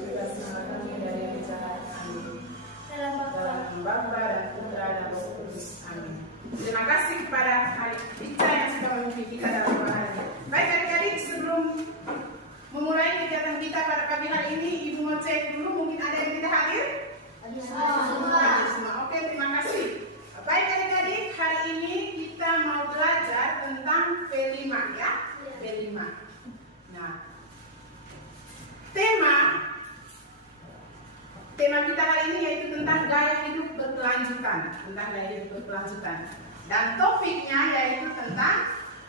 bebaskanlah kami dari yang jahat. Amin. Dalam Bapa dan Putra dan Roh Kudus. Amin. Terima kasih kepada Dikta yang sudah memimpin kita dalam hari ini. Baik adik-adik, sebelum memulai kegiatan kita pada pagi hari ini, Ibu mau cek dulu, mungkin ada yang tidak hadir? Hadir semua. Oke, terima kasih. Baik adik-adik, hari ini kita mau belajar tentang P5 ya. P5. Nah, tema kita hari ini yaitu tentang gaya hidup berkelanjutan. Dan topiknya yaitu tentang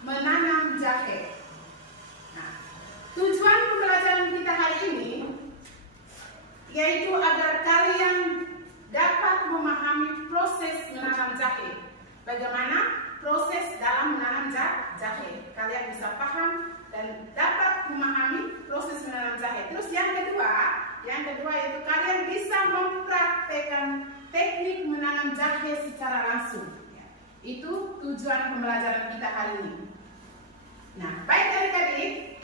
menanam jahe. Nah, tujuan pembelajaran kita hari ini yaitu agar kalian dapat memahami proses menanam jahe. Bagaimana proses dalam menanam jahe? Kalian bisa paham dan dapat memahami proses menanam jahe. Terus yang kedua yaitu kalian bisa mempraktekkan teknik menanam jahe secara langsung. Itu tujuan pembelajaran kita hari ini. Nah, baik adik-adik,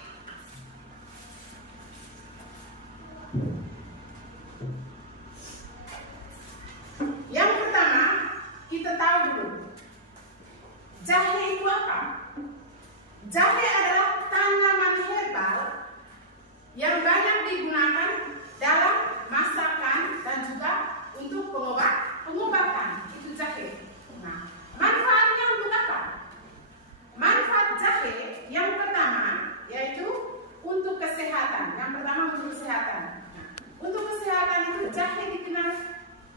yang pertama kita tahu dulu, jahe itu apa? Jahe adalah tanaman herbal yang banyak digunakan dalam masakan dan juga untuk pengobatan. Itu jahe. Nah, manfaatnya untuk apa? Manfaat jahe yang pertama yaitu untuk kesehatan. Yang pertama untuk kesehatan. Nah, untuk kesehatan itu jahe dikenal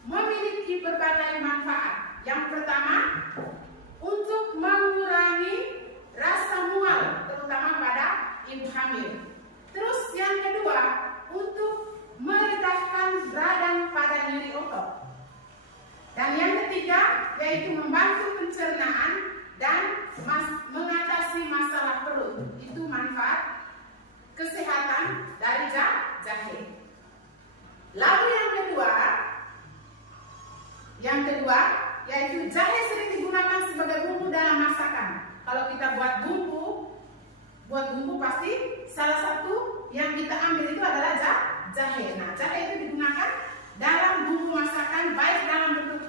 memiliki berbagai manfaat. Yang pertama, untuk mengurangi rasa mual, terutama pada ibu hamil. Terus yang kedua, untuk meredahkan radang pada nyeri otot. Dan yang ketiga, yaitu membantu pencernaan dan mengatasi masalah perut. Itu manfaat kesehatan dari jahe. Lalu yang kedua, yaitu jahe sering digunakan sebagai bumbu dalam masakan. Kalau kita buat bumbu pasti salah satu yang kita ambil itu adalah jahe. Nah, jahe itu digunakan dalam bumbu masakan, baik dalam bentuk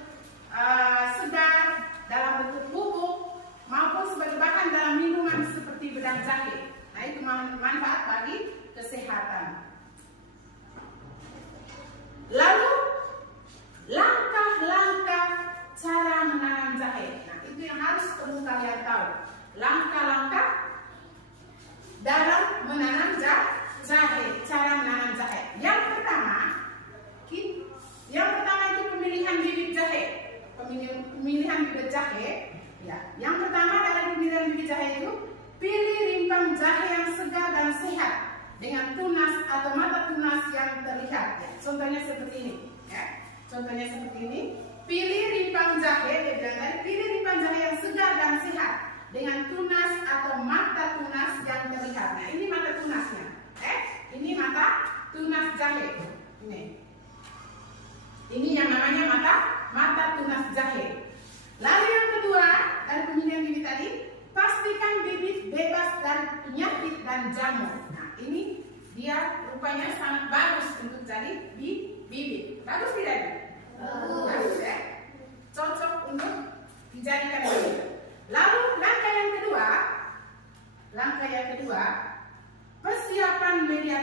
segar, dalam bentuk bubuk, maupun sebagai bahan dalam minuman seperti bedang jahe. Nah, itu manfaat bagi kesehatan. Lalu langkah-langkah cara menanam jahe. Nah, itu yang harus perlu kalian tahu. Langkah-langkah dalam menanam jahe, cara menanam jahe. Yang pertama itu pemilihan bibit jahe. Pemilihan bibit jahe. Ya, yang pertama dalam pemilihan bibit jahe itu pilih rimpang jahe yang segar dan sehat dengan tunas atau mata tunas yang terlihat. Ya, contohnya seperti ini. Ya, contohnya seperti ini. Pilih rimpang jahe, pilih rimpang jahe yang segar dan sehat dengan tunas atau mata tunas yang terlihat. Nah, ini mata tunasnya. Ini mata tunas jahe. Ini yang namanya mata tunas jahe. Lalu yang kedua, dari pemilihan bibit tadi, pastikan bibit bebas dari penyakit dan jamur. Nah, ini dia rupanya sangat bagus untuk jadi bibit. Bagus tidak? Bagus ya. Cocok untuk dijadikan bibit. Lalu langkah yang kedua, persiapan media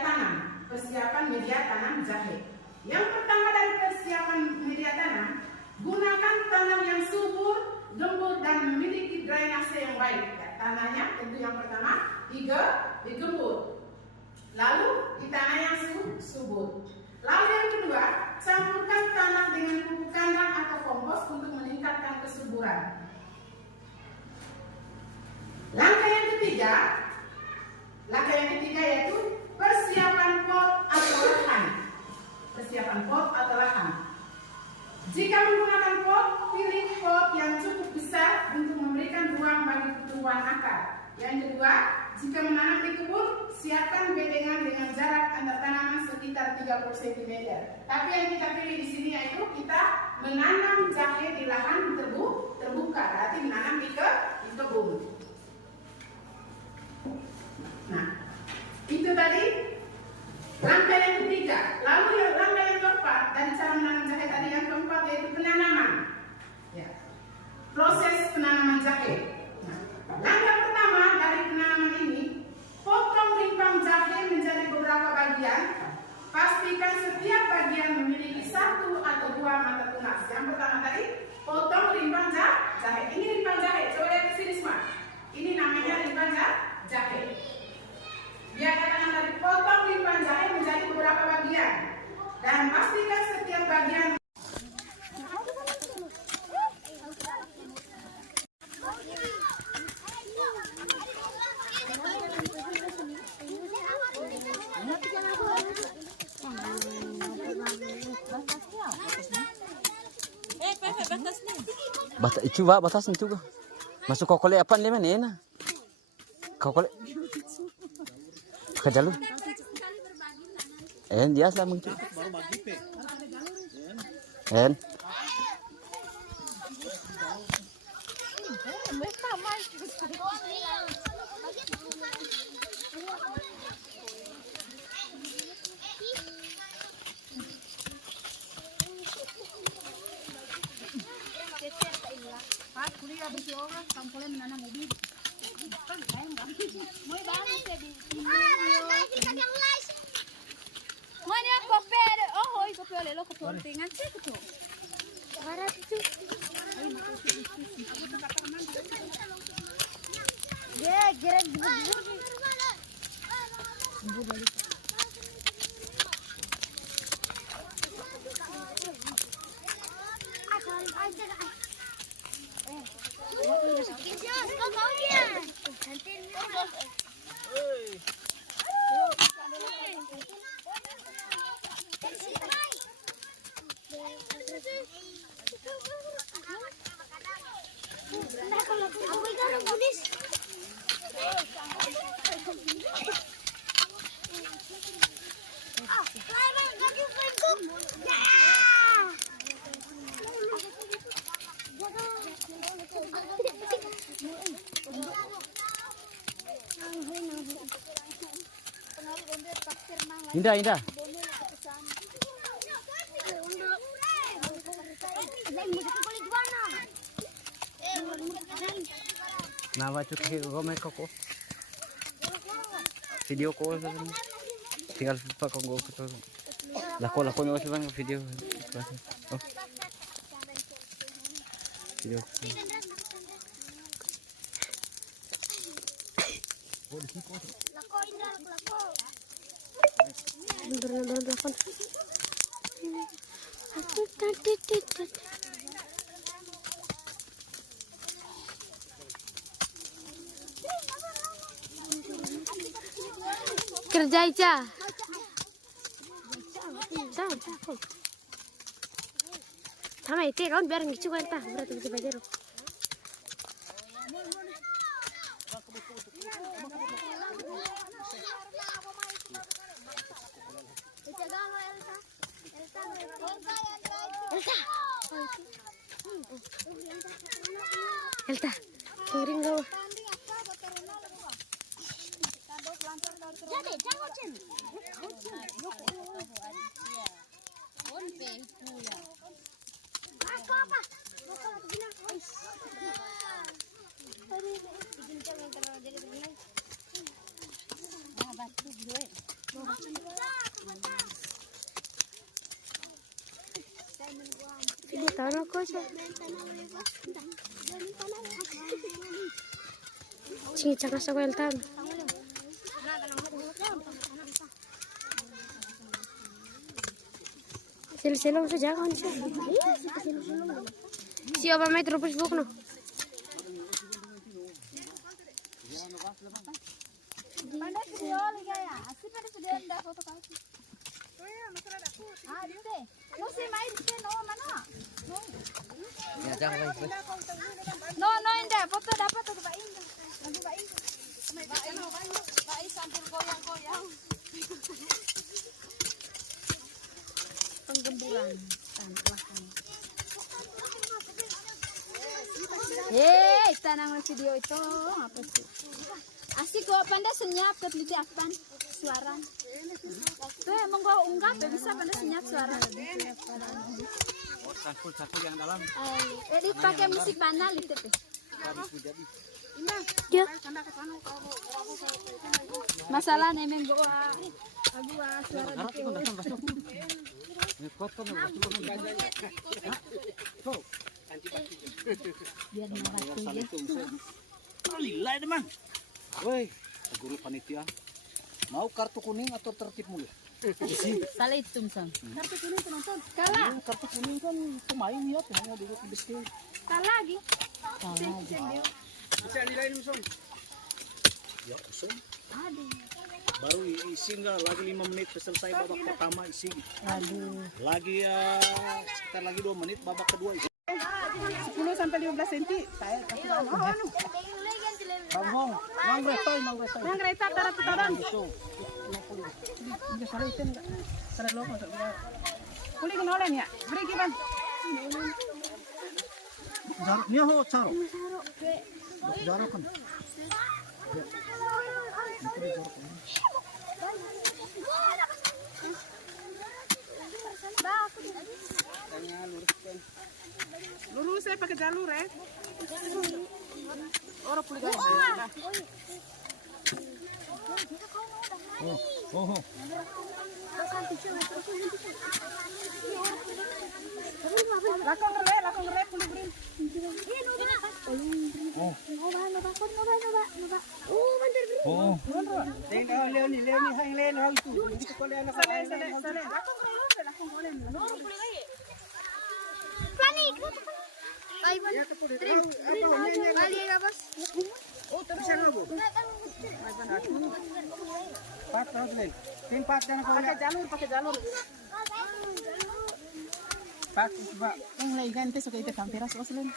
tanam jahe. Yang pertama dari persiapan media tanam, gunakan tanah yang subur, gembur dan memiliki drainase yang baik. Ya, tanahnya tentu yang pertama digembur. Lalu di tanah yang subur. Lalu yang kedua, campurkan tanah dengan pupuk kandang atau kompos untuk meningkatkan kesuburan. Langkah yang ketiga yaitu persiapan pot atau lahan. Jika menggunakan pot, pilih pot yang cukup besar untuk memberikan ruang bagi pertumbuhan akar. Yang kedua, jika menanam di kebun, siapkan bedengan dengan jarak antar tanaman sekitar 30 cm. Tapi yang kita pilih di sini yaitu kita menanam jahe di lahan terbuka, berarti menanam di kebun. Nah, itu tadi Langkah yang ketiga, lalu langkah yang keempat dari cara menanam jahe tadi yang keempat yaitu penanaman. Ya. Proses penanaman jahe. Nah, langkah pertama dari penanaman ini, potong rimpang jahe menjadi beberapa bagian. Pastikan setiap bagian memiliki 1 atau 2 mata tunas. Yang pertama tadi, potong rimpang jahe. Ini rimpang jahe. Coba lihat ke sini semua. Ini namanya rimpang jahe. Dia katakan tadi, potong rimpang jahe menjadi beberapa bagian. Dan pastikan setiap bagian batasan juga. Masuk kau kolek apa nih mana? Kau kolek ke jalur. Dia sama itu. Indah. Nama cuci gomel koko. Video call tinggal lupa kau betul. Lako nih masih bang video. Oh. Video. Kerja aja. Sama itu kan biar ngicu kan tah berarti bisa belajar. Elta, kering gak? Ini tanah kosong. Sini cakap sama Eltan. Silo saja kan sih. Siapa main terus Facebook no? No, indah, foto dapat tuh Pak Indah. Lagi Pak Indah. Pak Indah sambil goyang-goyang. Penggemburan tanpa. Tanang video itu apa sih? Asik kok pandai senyap ke teliti apan suara. Tuh emang kau ungkap ya bisa pandai senyap suara. Oh, sangkul yang dalam. Jadi pakai musik banal itu tuh. Ya. Masalah nemeng bawa suara dikit. Biar Alilai teman. Woi, guru panitia. Mau kartu kuning atau tertib mulia? salah hitung sang. Kartu kuning penonton. Kalah. Kartu kuning kan pemain ya, pemainnya dulu bisnis. Kalah lagi. Bisa nilai musuh. Ya, musuh. Aduh. Baru isi enggak lagi 5 menit selesai babak pertama isi. Aduh. Lagi sekitar lagi 2 menit babak kedua isi. 10 sampai 15 cm. Saya kasih anu. Bangong, nangretai. Nang kereta taran. Itu. Dia salah itu enggak. Taran lo masuk dia. Kuli kenolen ya. Beri kiban. Jaruknya ho caro. Jaruk kan. Lurus saya pakai jalur ya. Orang pulih gaya. Oh. Lakong rele pulih green. Oh. Pakai jalur. Pak, yang lagi ganti suka itu kamperas oslen.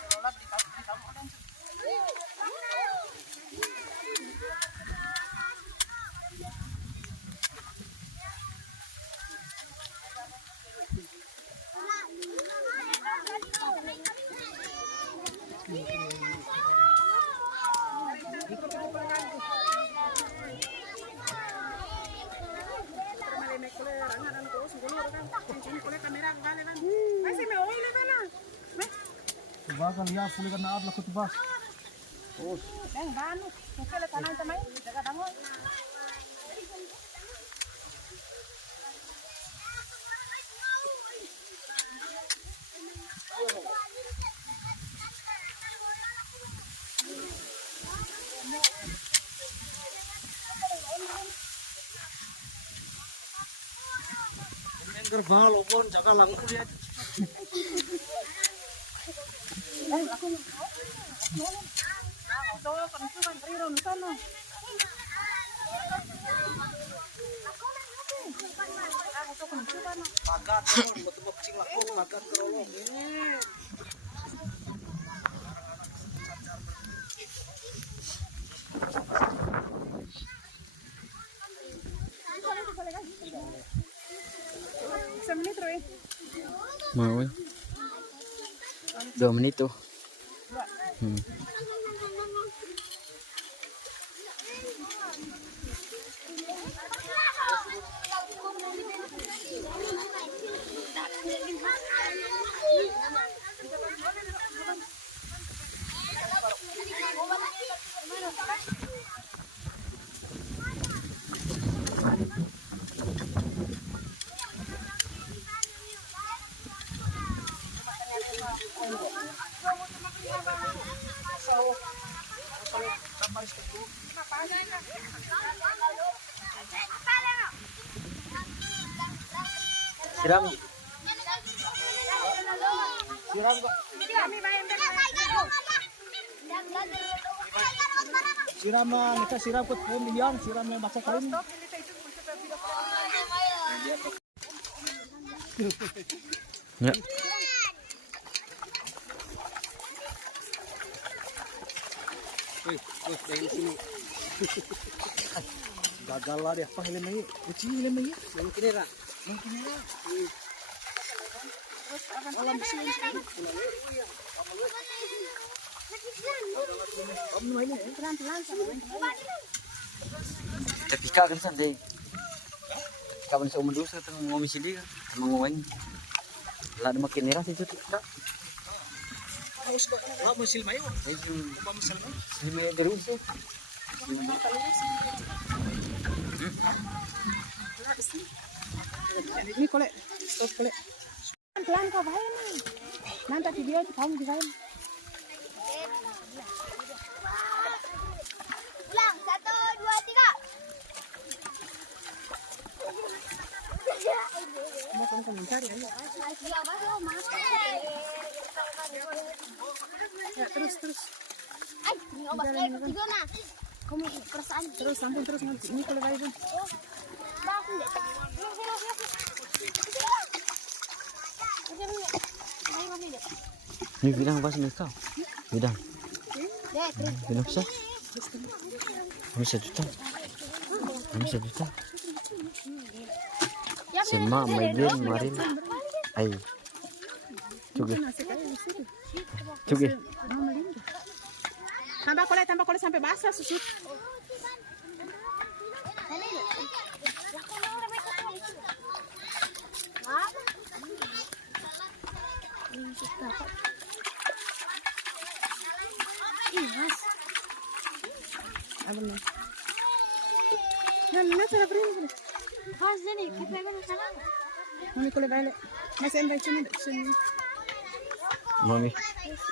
Bakal ya pulih kan naat lakut bas. Oh. Neng banu, mungkin le tanang tamay, jaga dangoy. Gerbang lopon jaga langkul ya. Magat kon betul cing lakon magat kerolong. Semenit Roy. Mau. 2 menit tuh. Siram. Siram kok. Siram kita siram ke pemilihan, siram yang baca kain. Ya. Dari sini. Gagal lah dia, apa helmnya? Kecil helmnya. Yang kini lah. Alam sini. Pelan-pelan. Kita pika kan santai. Kapan sa umudus sa tang ngomisili ka. Manguwan. Wala na makinira sa ito. Wala mo silmayo. Ay, Wala mo silmayo. hindi may garus eh. Ini kolek, stop kolek. Pelan kau bahaya nih. Nanti video kamu juga. Ulang, 1, 2, 3. Mau kamu komentar ya? Ya terus. Ay, ini obat lagi juga nah. Kamu perasaan Terus sambung terus nanti. Ini kolek aja. bangun deh. Ni bilang pas ni kau. Bilang. Deh, terus. Bilang siya. Bisa juta. Bisa juta. Si mak main marin. Ay. Cuge. Cuge. Tambah kolek sampai basah susut. Abang nih. Nah, saya beri. Pas nih, kita memang salah. Mami kolek balik. Masih enggak sini. Mami.